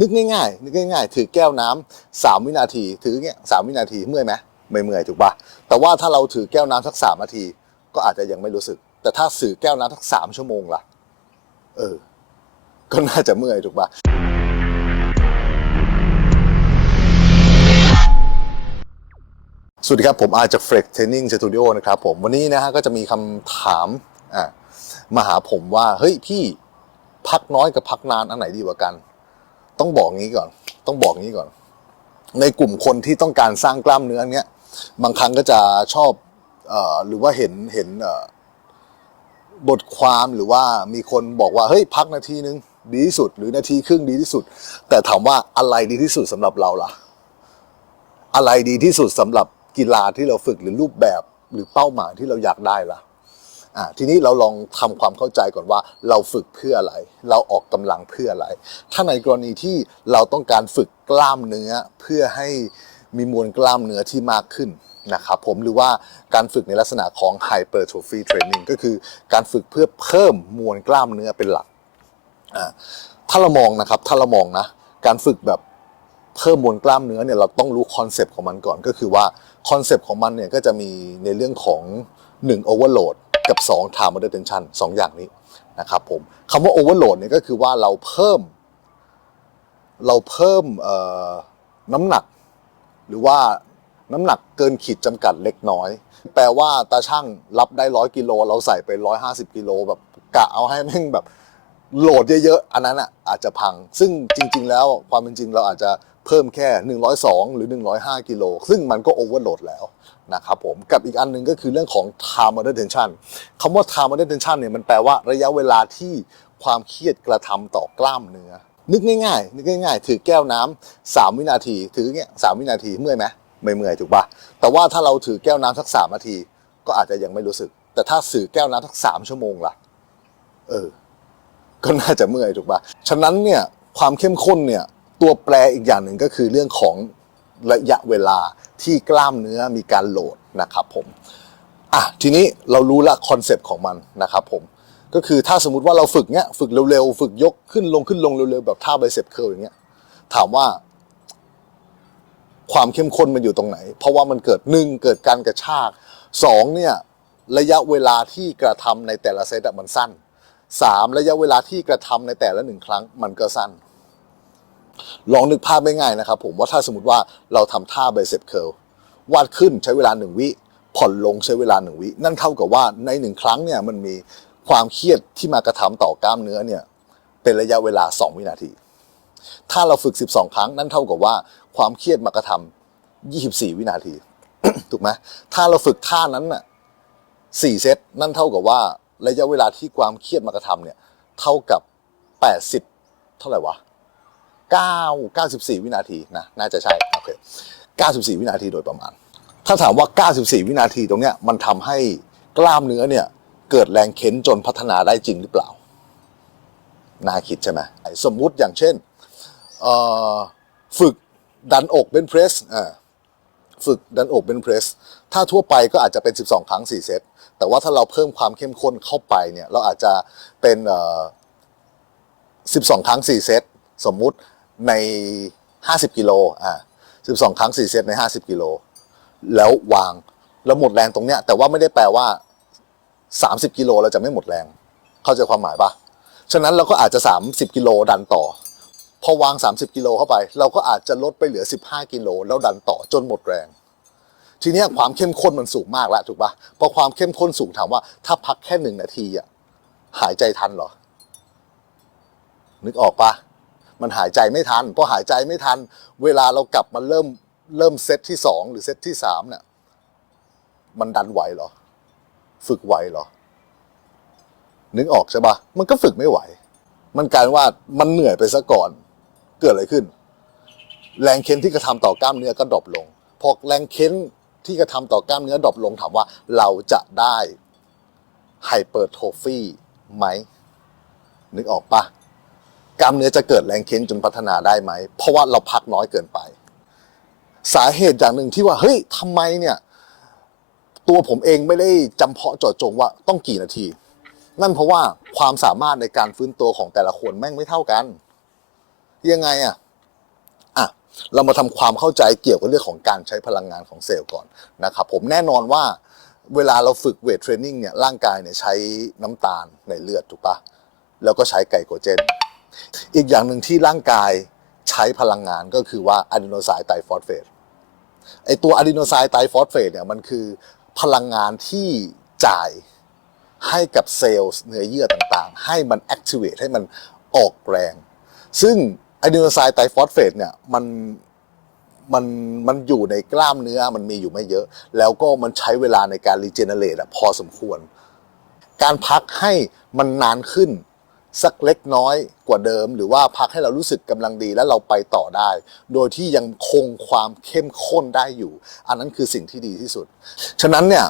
นึกง่ายๆนึกง่ายๆ ถือแก้วน้ำสามวินาที ถือเงี้ยสามวินาทีเมื่อยไหมไม่เมื่อยถูกปะแต่ว่าถ้าเราถือแก้วน้ำสักสามนาที ก็อาจจะยังไม่รู้สึก แต่ถ้าถือแก้วน้ำสักสามชั่วโมงล่ะ เออ ก็น่าจะเมื่อยถูกปะสวัสดีครับผมอาจาก Flex Training Studio นะครับผมวันนี้นะฮะก็จะมีคำถามอะมาหาผมว่า เฮ้ยพี่พักน้อยกับพักนานอันไหนดีกว่ากัน ต้องบอกงี้ก่อน ต้องบอกงี้ก่อน ในกลุ่มคนที่ต้องการสร้างกล้ามเนื้อเนี้ย บางครั้งก็จะชอบอหรือว่าเห็นเห็นบทความหรือว่ามีคนบอกว่าเฮ้ยพักนาทีนึงดีที่สุด หรือนาทีครึ่งดีที่สุด แต่ถามว่าอะไรดีที่สุดสำหรับเราล่ะ อะไรดีที่สุดสำหรับกีฬาที่เราฝึกหรือรูปแบบหรือเป้าหมายที่เราอยากได้ล่ะ ทีนี้เราลองทำความเข้าใจก่อนว่าเราฝึกเพื่ออะไร เราออกกำลังเพื่ออะไร ถ้าในกรณีที่เราต้องการฝึกกล้ามเนื้อเพื่อให้มีมวลกล้ามเนื้อที่มากขึ้นนะครับผมหรือว่าการฝึกในลักษณะของ hypertrophy training ก็คือการฝึกเพื่อเพิ่มมวลกล้ามเนื้อเป็นหลัก ถ้าเรามองนะครับถ้าเรามองนะการฝึกแบบเพิ่มมวลกล้ามเนื้อเนี่ยเราต้องรู้คอนเซปต์ของมันก่อนก็คือว่าคอนเซปต์ของมันเนี่ยก็จะมีในเรื่องของ1 overload กับ 2 time under tension สองอย่างนี้นะครับผมคำว่า overload เนี่ยก็คือว่าเราเพิ่ม เราเพิ่มน้ำหนัก หรือว่าน้ำหนักเกินขีดจำกัดเล็กน้อย แปลว่าตาช่างรับได้ร้อยกิโลเราใส่ไปร้อยห้าสิบกิโลแบบกะเอาให้แม่งแบบ โหลดเยอะๆ อันนั้นอะอาจจะพัง ซึ่งจริง ๆ แล้วความเป็นจริงเราอาจจะเพิ่มแค่ 102 หรือ 105 กิโล ซึ่งมันก็โอเวอร์โหลดแล้วนะครับผม กับอีกอันหนึ่งก็คือเรื่องของ time under tension คำว่า time under tension เนี่ยมันแปลว่าระยะเวลาที่ความเครียดกระทำต่อกล้ามเนื้อ นึกง่ายๆ นึกง่ายๆ ถือแก้วน้ำสามวินาที ถือเงี้ยสามวินาทีเมื่อยไหมไม่เมื่อยถูกปะแต่ว่าถ้าเราถือแก้วน้ำสักสามนาที ก็อาจจะยังไม่รู้สึก แต่ถ้าถือแก้วน้ำสักสามชั่วโมงล่ะ เออ ก็น่าจะเมื่อยถูกปะฉะนั้นเนี่ยความเข้มข้นเนี่ยตัวแปรอีกอย่างหนึ่งก็คือเรื่องของระยะเวลาที่กล้ามเนื้อมีการโหลดนะครับผมอะทีนี้เรารู้ละคอนเซปต์ของมันนะครับผมก็คือถ้าสมมติว่าเราฝึกเนี้ยฝึกเร็วๆ ฝึกยกขึ้นลงขึ้นลงเร็วๆ แบบท่าไบเซปเคิลอย่างเงี้ยถามว่าความเข้มข้นมันอยู่ตรงไหน เพราะว่ามันเกิดหนึ่งเกิดการกระชากสองเนี่ยระยะเวลาที่กระทำในแต่ละเซตมันสั้น สามระยะเวลาที่กระทำในแต่ละหนึ่งครั้งมันก็สั้น ลองนึกภาพง่ายๆนะครับผมว่าถ้าสมมติว่าเราทำท่าไบเซปเคิลวาดขึ้นใช้เวลาหนึ่งวิผ่อนลงใช้เวลาหนึ่งวิ นั่นเท่ากับว่าในหนึ่งครั้งเนี่ยมันมีความเครียดที่มากระทำต่อกล้ามเนื้อเนี่ยเป็นระยะเวลา 2 วินาที ถ้าเราฝึก 12 ครั้งนั่นเท่ากับว่าความเครียดมากระทำ24 วินาที ถูกไหมถ้าเราฝึกท่านั้นน่ะสี่เซตนั่นเท่ากับว่า ระยะเวลาที่ความเครียดมากระทำเนี่ยเท่ากับ 80 เท่าไหร่วะ 9 94 วินาทีนะน่าจะใช่โอเค94 วินาทีโดยประมาณ ถ้าถามว่า 94 วินาทีตรงเนี้ยมันทำให้กล้ามเนื้อเนี่ยเกิดแรงเค้นจนพัฒนาได้จริงหรือเปล่า น่าคิดใช่ไหมสมมุติอย่างเช่นฝึกดันอกเบนเพรสอ่า ฝึกดันอกเบนเพรส ถ้าทั่วไปก็อาจจะเป็น 12 ครั้ง 4 เซต แต่ว่าถ้าเราเพิ่มความเข้มข้นเข้าไปเนี่ย เราอาจจะเป็น12 ครั้ง 4 เซต สมมุติใน 50 กิโลอ่า12 ครั้ง 4 เซตใน 50 กิโล แล้ววางแล้วหมดแรงตรงเนี้ย แต่ว่าไม่ได้แปลว่า 30 กิโลเราจะไม่หมดแรง เข้าใจความหมายปะฉะนั้นเราก็อาจจะ 30 กิโลดันต่อ พอวาง 30 กิโลเข้าไป เราก็อาจจะลดไปเหลือ 15 กิโลแล้วดันต่อจนหมดแรง ทีนี้ความเข้มข้นมันสูงมากแล้วถูกปะพอความเข้มข้นสูงถามว่า ถ้าพักแค่หนึ่งนาทีอะหายใจทันเหรอ นึกออกปะมันหายใจไม่ทันพอหายใจไม่ทัน เวลาเรากลับมาเริ่มเริ่มเซตที่สองหรือเซตที่สามเนี่ยมันดันไหวเหรอ ฝึกไหวเหรอ นึกออกใช่ปะมันก็ฝึกไม่ไหว มันกลายว่ามันเหนื่อยไปซะก่อน เกิดอะไรขึ้น แรงเค้นที่กระทำต่อกล้ามเนื้อก็ดรอปลง พอแรงเค้นที่กระทำต่อกล้ามเนื้อดรอปลงถามว่าเราจะได้ไฮเปอร์โทฟีไหม นึกออกปะกล้ามเนื้อจะเกิดแรงเค้นจนพัฒนาได้ไหม เพราะว่าเราพักน้อยเกินไป สาเหตุอย่างหนึ่งที่ว่า เฮ้ยทำไมเนี่ย ตัวผมเองไม่ได้จำเพาะเจาะจงว่าต้องกี่นาที นั่นเพราะว่าความสามารถในการฟื้นตัวของแต่ละคนแม่งไม่เท่ากัน ยังไงอะเรามาทำความเข้าใจเกี่ยวกับเรื่องของการใช้พลังงานของเซลล์ก่อนนะครับผมแน่นอนว่าเวลาเราฝึกเวทเทรนนิ่งเนี่ยร่างกายเนี่ยใช้น้ำตาลในเลือดถูกปะแล้วก็ใช้ไกลโคเจน อีกอย่างหนึ่งที่ร่างกายใช้พลังงานก็คือว่าอะดีโนไซน์ไตรฟอสเฟตไอตัวอะดีโนไซน์ไตรฟอสเฟตเนี่ยมันคือพลังงานที่จ่ายให้กับเซลล์เนื้อเยื่อต่างๆ ให้มัน activate ให้มันออกแรง ซึ่ง ไอะดีโนไซน์ไตรฟอสเฟตเนี่ยมันมันมันอยู่ในกล้ามเนื้อมันมีอยู่ไม่เยอะ แล้วก็มันใช้เวลาในการรีเจเนเรตพอสมควร การพักให้มันนานขึ้น สักเล็กน้อยกว่าเดิม หรือว่าพักให้เรารู้สึกกำลังดีแล้วเราไปต่อได้ โดยที่ยังคงความเข้มข้นได้อยู่ อันนั้นคือสิ่งที่ดีที่สุด ฉะนั้นเนี่ย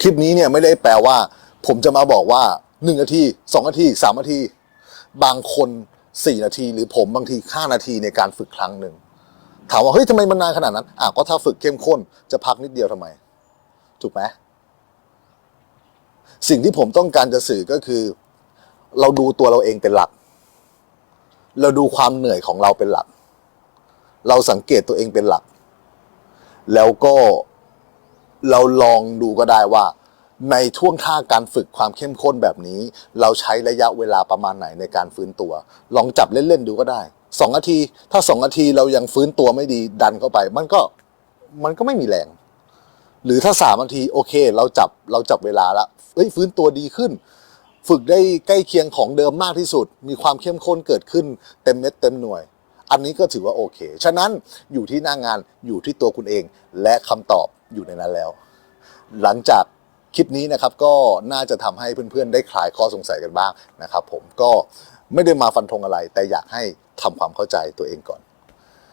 คลิปนี้เนี่ยไม่ได้แปลว่า ผมจะมาบอกว่า1นาที2นาที3นาที บางคน 4 นาที หรือผมบางที 5 นาทีในการฝึกครั้งหนึ่งถามว่าเฮ้ยทำไมมันนานขนาดนั้นอะก็ถ้าฝึกเข้มข้นจะพักนิดเดียวทำไม ถูกไหมสิ่งที่ผมต้องการจะสื่อก็คือ เราดูตัวเราเองเป็นหลัก เราดูความเหนื่อยของเราเป็นหลัก เราสังเกตตัวเองเป็นหลัก แล้วก็เราลองดูก็ได้ว่า ในท่วงท่าการฝึกความเข้มข้นแบบนี้ เราใช้ระยะเวลาประมาณไหนในการฟื้นตัว ลองจับเล่นๆดูก็ได้สองนาที ถ้าสองนาทีเรายังฟื้นตัวไม่ดีดันเข้าไป มันก็มันก็ไม่มีแรง หรือถ้าสามนาทีโอเค เราจับเราจับเวลาละเฮ้ยฟื้นตัวดีขึ้น ฝึกได้ใกล้เคียงของเดิมมากที่สุด มีความเข้มข้นเกิดขึ้นเต็มเม็ดเต็มหน่วย อันนี้ก็ถือว่าโอเค ฉะนั้นอยู่ที่หน้างานอยู่ที่ตัวคุณเอง และคำตอบอยู่ในนั้นแล้ว หลังจาก คลิปนี้นะครับก็น่าจะทำให้เพื่อนๆ ได้คลายข้อสงสัยกันบ้างนะครับ ผมก็ไม่ได้มาฟันธงอะไร แต่อยากให้ทำความเข้าใจตัวเองก่อน